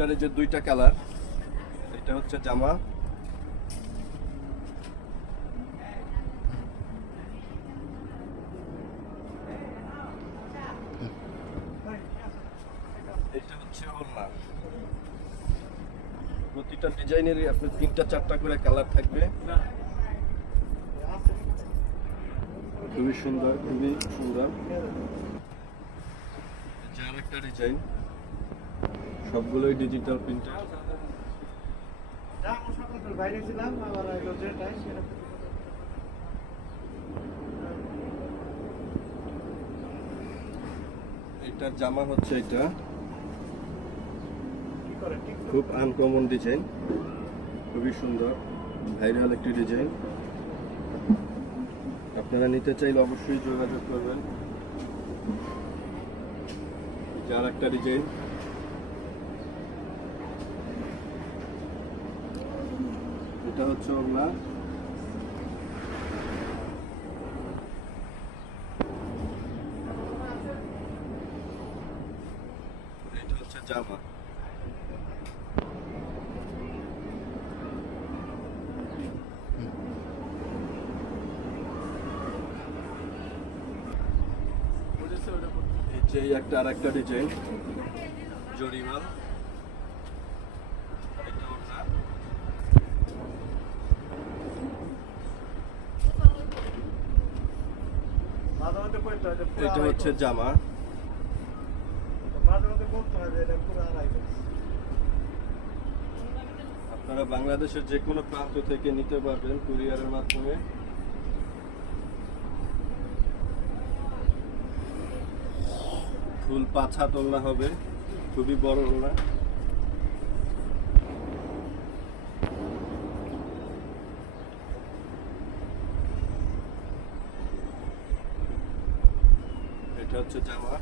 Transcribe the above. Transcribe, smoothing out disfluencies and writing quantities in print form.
এটার যে দুইটা কালার, এটা হচ্ছে জামা, এটা হচ্ছে ওড়না। প্রতিটা ডিজাইনেরই আপনার 3টা 4টা করে কালার থাকবে। খুবই সুন্দর, খুবই সুন্দর। যার একটা ডিজাইন, সবগুলোই ডিজিটাল প্রিন্টার। এটার জামা হচ্ছে এটা, খুব আনকমন ডিজাইন, খুবই সুন্দর, ভাইরাল একটি ডিজাইন। আপনারা নিতে চাইলে অবশ্যই যোগাযোগ করবেন। যার একটা ডিজাইন, এটা হচ্ছে ওড়না, এটা হচ্ছে জামা। এই যে একটা আরেকটা ডিজাইন, জরিমাল, এটা ওড়না, এটা হচ্ছে জামা। আপনারা বাংলাদেশের যে কোনো প্রান্ত থেকে নিতে পারবেন কুরিয়ারের মাধ্যমে। ফুল 5 হাত ওড়না হবে, খুবই বড় ওড়না। এটা হচ্ছে জামা।